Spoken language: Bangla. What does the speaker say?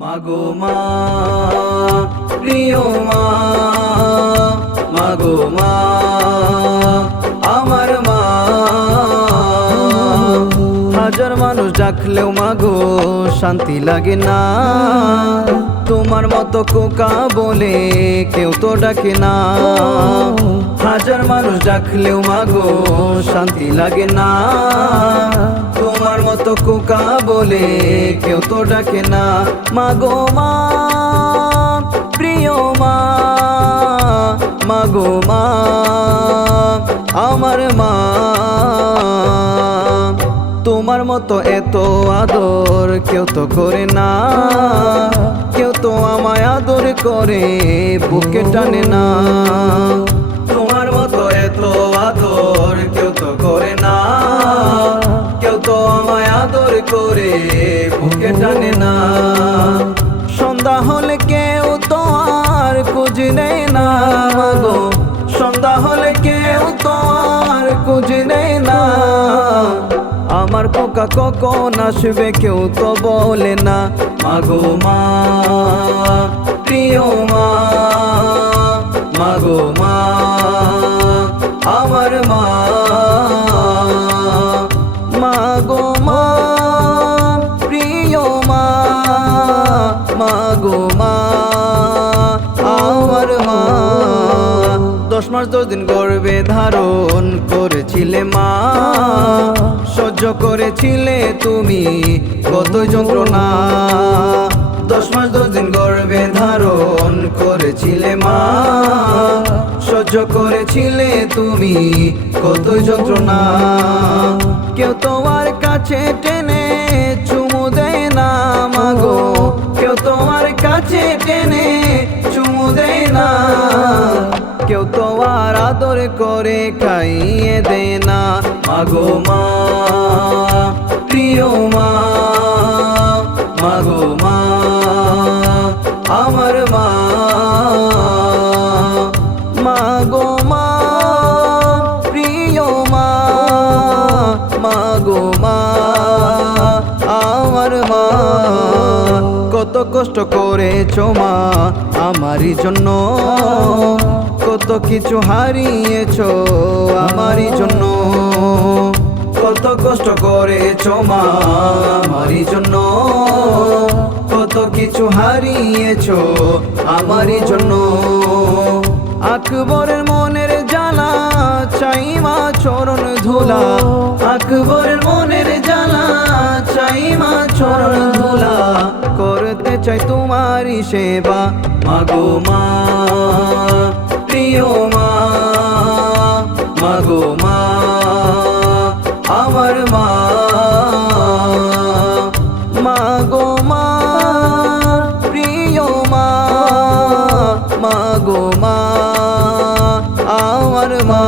মাগো মা প্রিয় মা মাগো মা। মানুষ ডাকলেও মাগো শান্তি লাগে না। তোমার মতো কোকা বলে কেউ তো ডাকে না। হাজার মানুষ ডাকলেও মাগো শান্তি লাগে না। তোমার মতো কোকা বলে কেউ তো ডাকে না। মাগো মা, প্রিয় মা, মাগো মা, আমার মা তোমার মতো এত আদর কেউ তো করে না। কেউ তো আমায় আদর করে, বুকে টানে না। তোমার মতো এত আদর কেউ তো করে না। কেউ তো আমায় আদর করে, বুকে টানে না। সন্ধ্যা হলে কেউ তো আর খুঁজ নেয় না। মাগো, সন্ধ্যা হলে কেউ তো আর খুঁজ নেয় কোকা কখন আসবে কেউ তো বলে না। মাগো মা প্রিয় মা মাগো মা। মাস দশ দিন গর্বে ধারণ করেছিলে মা, সহ্য করেছিলে তুমি কত যন্ত্রণা। দশ মাস দশ দিন গর্বে ধারণ করেছিলে মা, সহ্য করেছিলে তুমি কত যন্ত্রণা। কেউ তোমার কাছে টেনে কেউ তোমার আদর করে খাইয়ে দে না। মাগো মা, প্রিয় মা, মাগো মা, আমার মা, মাগো মা, প্রিয় মা, মাগো মা, আমার মা। কত কষ্ট করেছ মা, আমারই জন্য। কত কিছু হারিয়েছো আমারই জন্য। কত কষ্ট করেছ মা, আমারই জন্য। কত কিছু হারিয়েছো আমারই জন্য। আকবরের মনের জ্বালা চাই মা চরণ ধুলা। আকবরের মনের জ্বালা চাই মা চরণ ধুলা। করতে চাই তোমারই সেবা, মাগো মা। গো মা আমার মা।